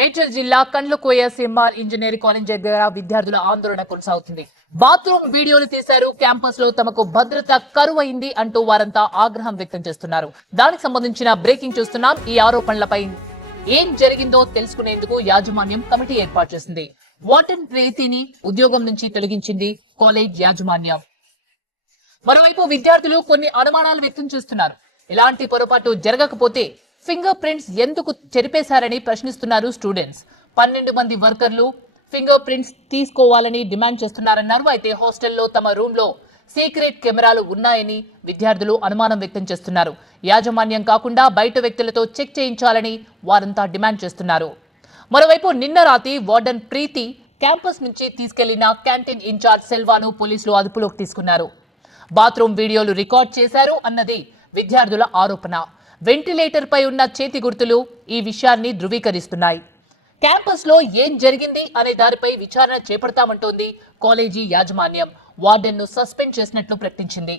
మేడ్చల్ జిల్లా Kandlakoya CMR engineering college దగ్గర విద్యార్థుల ఆందోళన కొనసాగుతుంది. బాత్రూమ్ వీడియోలు తీశారు. క్యాంపస్ లో తమకు భద్రత కరువైంది అంటూ వారంతా ఆగ్రహం వ్యక్తం చేస్తున్నారు. దానికి సంబంధించిన బ్రేకింగ్ చూస్తున్నాం. ఈ ఆరోపణలపై ఏం జరిగిందో తెలుసుకునేందుకు యాజమాన్యం కమిటీ ఏర్పాటు చేసింది. వార్డెన్ ప్రీతిని ఉద్యోగం నుంచి తొలగించింది కాలేజ్ యాజమాన్యం. మరోవైపు విద్యార్థులు కొన్ని అనుమానాలు వ్యక్తం చేస్తున్నారు. ఇలాంటి పొరపాటు జరగకపోతే ఫింగర్ ప్రింట్స్ ఎందుకు చెరిపేశారని ప్రశ్నిస్తున్నారు స్టూడెంట్స్. 12 మంది వర్కర్లు ఫింగర్ ప్రింట్స్ తీసుకోవాలని డిమాండ్ చేస్తున్నారన్నారు. అయితే హాస్టల్లో తమ రూమ్ లో సీక్రెట్ కెమెరాలు ఉన్నాయని విద్యార్థులు అనుమానం వ్యక్తం చేస్తున్నారు. యాజమాన్యం కాకుండా బయట వ్యక్తులతో చెక్ చేయించాలని వారంతా డిమాండ్ చేస్తున్నారు. మరోవైపు నిన్న రాత్రి వార్డెన్ ప్రీతి క్యాంపస్ నుంచి తీసుకెళ్లిన క్యాంటీన్ ఇన్ఛార్జ్ సెల్వాను పోలీసులు అదుపులోకి తీసుకున్నారు. బాత్రూమ్ వీడియోలు రికార్డ్ చేశారు అన్నది విద్యార్థుల ఆరోపణ. వెంటిలేటర్ పై ఉన్న చేతి గుర్తులు ఈ విషయాన్ని ధృవీకరిస్తున్నాయి. క్యాంపస్ లో ఏం జరిగింది అనే దానిపై విచారణ చేపడతామంటోంది కాలేజీ యాజమాన్యం. వార్డెన్ ను సస్పెండ్ చేసినట్లు ప్రకటించింది.